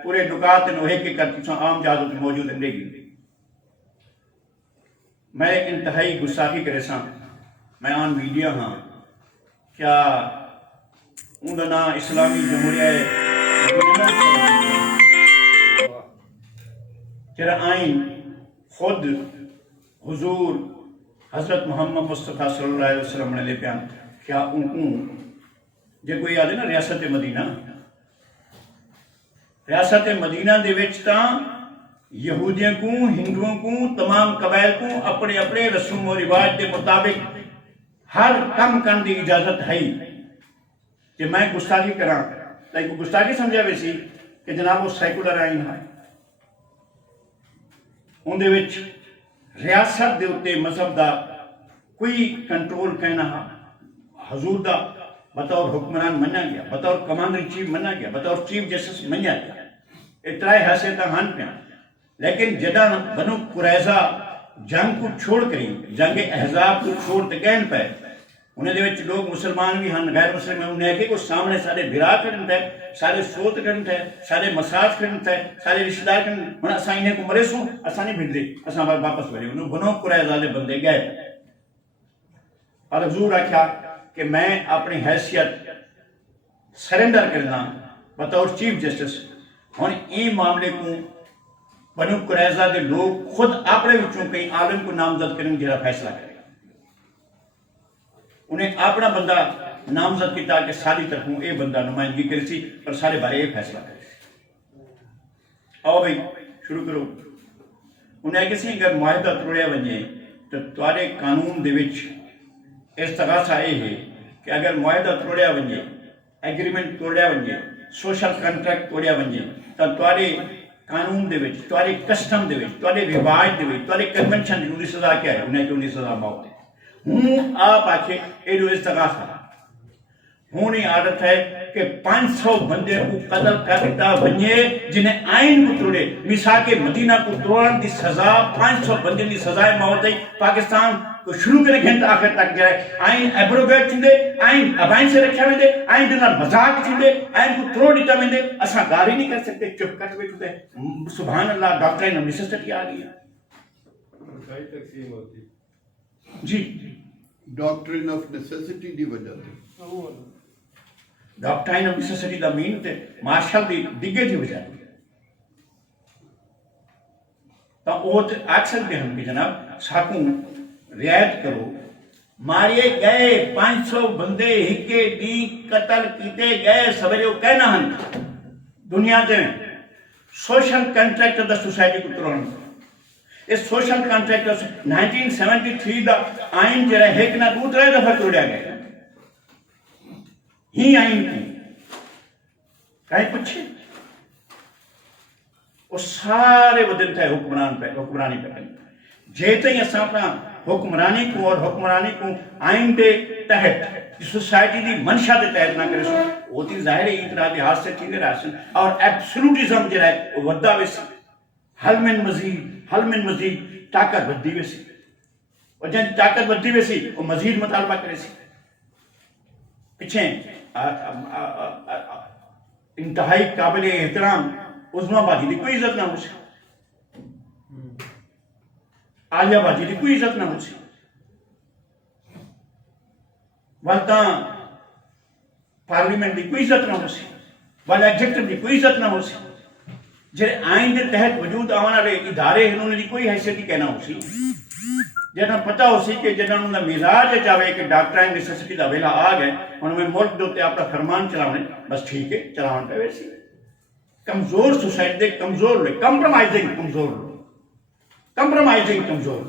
پورے نکات نوہے کے کرتی سن عام جہازوں میں موجود ہیں. گی میں انتہائی گستاخی کرے ساں، میں آن میڈیا ہاں کیا ان نا اسلامی جمہوریہ جرا آئین خود حضور حضرت محمد مصطفیٰ صلی اللہ علیہ وسلم نے لے پیان کیا ان جے کوئی آدھے نا ریاست مدینہ، ریاست مدینہ دے وچ تاں یہودیوں کو، ہندوؤں کو، تمام قبائل کو اپنے اپنے رسوم و رواج کے مطابق ہر کم کرنے کی اجازت ہے. کہ میں گستاخی کراں لیکن گستاخی سمجھا ویسی کہ جناب وہ سیکولر آئین ہے، اندے وچ ریاست دے اتے مذہب دا کوئی کنٹرول کہنا ہا. حضور دا بطور حکمران منیا گیا، بطور کمانڈر ان چیف منیا گیا، بطور چیف جسٹس منیا گیا. اترائی حیثیتاں ہن پیاں. لیکن جدہ بنو قریظہ جنگ کو چھوڑ کریں، جنگ احزاب کو چھوڑ تکین پہ انہیں دے وچ لوگ مسلمان بھی ہن، غیر مسلم ہیں، انہیں کہ کو سامنے سارے بھرا کرن تھے، سارے سوت کرن تھے، سارے مساج کرن تھے، سارے رشتہ دار کرن انہیں اساں انہیں کو مرے سوں اساں نہیں بھیج دے، اساں واپس بھرے. انہوں بنو قریظہ دے بندے گئے اور حضور آکھیا کہ میں اپنی حیثیت سرنڈر کرنا بطور چیف جسٹس. ہن این معاملے کو بنو قریظہ دے لوگ خود اپنے وچوں کئی عالم کو نامزد کریں جڑا فیصلہ کرے گا. انہیں اپنا بندہ نامزد کیتا کہ ساری طرفوں اے بندہ نمائندگی کرے سی اور سارے بارے اے فیصلہ کرے سی. آؤ بھائی شروع کرو. انہیں کسی اگر معاہدہ توڑیا ونجے تو تمہارے قانون دے وچ استغاثہ یہ ہے کہ اگر معاہدہ توڑیا ونجے، ایگریمنٹ توڑیا ونجے، سوشل کنٹریکٹ توڑیا ونجے تو تمہارے قانون دے وچ، تمہارے کسٹم دے وچ، تمہارے رواج دے وچ، تمہارے کنونشن دی سزا کیا ہے؟ انہیں کہ انہیں سزا موت ہے. ہوں آپ آکھے اے جو استغاثہ ہوں نہیں عادت ہے کہ 500 بندے کو قتل کر دیتا ونجے جنہیں آئین کو توڑے. میثاق مدینہ کو توڑن دی سزا 500 بندے دی سزا موت ہے. پاکستان کو شروع کرے گھنٹہ آخر تک جائے آئین ایبروگیٹ چھندے، آئین ابائن سے رکھا ویندے، آئین دنال مذاق چھندے، آئین کو توڑ دیتا ویندے. اساں گاری نہیں کر سکتے، چپ کر بیٹھتے. سبحان اللہ، ڈاکٹرین آف نیسیسٹی آ گئی جی. ڈاکٹرین آف نیسیسٹی دی وجہ سے ڈاکٹرین آف نیسیسٹی دا مین تے مارشل دی ڈگے دی وجہ سے تو وہ آکھ سکتے ہیں کہ جناب ساکوں رعایت کرو. مارے گئے 500 بندے ہکے دی قتل کیتے گئے سویرے وہ کہنا ہن دنیا دے سوشل کنٹریکٹ دا سوسائٹی کو ترون. اس سوشل کنٹریکٹ 1973 دا آئین جرا ایک نہ دوسرے دفعہ توڑیا گیا. ہی آئین کو کہیں پچھے وہ سارے ودن تھے حکمرانی پہ کریں. جیتے ہی اساں اپنا حکمرانی کو اور حکمرانی کو آئین دے تحت سوسائٹی دی منشا دے تحت نہ کرے سن وہ تی ظاہر ہے اطلاع دی حادثے تھیندے رہا سن اور ایبسولوٹزم جڑا ہے وہ ودا ویسی حل من مزید طاقت بدی ویسی اور جن طاقت بدی ویسی وہ مزید مطالبہ کرے سی پیچھے انتہائی قابل احترام عظما باجی دی کوئی عزت نہ ہو سی عالیہ باجی دی کوئی عزت نہ ہو سی والتاں پارلیمنٹ دی کوئی عزت نہ ہو سی والا ایگزیکٹو دی کوئی عزت نہ ہو سی جڑے آئین دے تحت وجود آنے والے ادارے انہوں نے کوئی حیثیت ہی کہنا ہو سی جنہاں پتہ ہو سی کہ جنہاں انہوں نے مزاج چاہے کہ ڈاکٹرائن نیسیسٹی دا ویلا آ گئے انہوں نے ملک دوتے اپنا فرمان چلانے بس ٹھیک ہے چلاؤن پہ ویسی کمزور سوسائٹی دے کمزور لے کمپرومائزنگ کمزور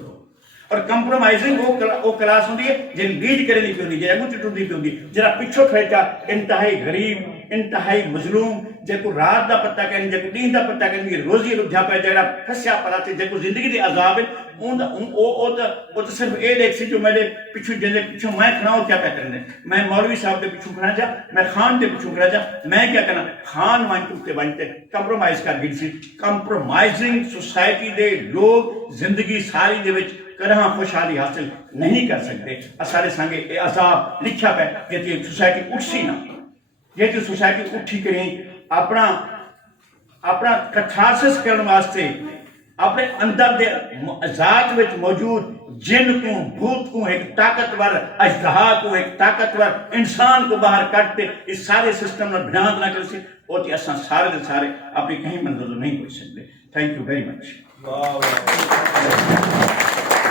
اور کمپرومائزنگ وہ کلاس ہوندی ہے جن لیڈ کرے نہیں پیوندی جن اگو چٹو دی پیوندی جنہاں پچھو کھڑتا انتہائی غریب انتہائی مظلوم جن رات دا پتہ کہنی جن دین دا پتہ کہنی روزی رکھا پہ جڑا پھسیا پڑا تھے جن زندگی دے عذاب ہے وہ تو صرف اے دیکھ سی جو میرے پچھو جن پچھو میں کھنا ہو کیا پہ کرنے میں مولوی صاحب دے پچھو کھنا جا میں خان دے پچھو کھنا جا میں کیا کرنا خان وانٹتے وانٹتے کمپرومائز کر گئی سی کمپرومائزنگ سوسائٹی دے لوگ زندگی ساری دے وچ کرہاں خوشحالی حاصل نہیں کر سکتے اسارے سانگے اے عذاب لکھا پہ یہ سوسائٹی اٹھسی نہ یہ سوسائٹی اٹھی کریں اپنا کٹھاسس کرنے واسطے اپنے اندر دے ذات وچ موجود جن کو بھوت کو ایک طاقتور اجدہا کو ایک طاقتور انسان کو باہر کرتے اس سارے سسٹم میں بنیاد نہ کر سے اور تی اساں سارے دے سارے اپنی کہیں منظر نہیں پہنچ سکتے تھینک یو ویری مچ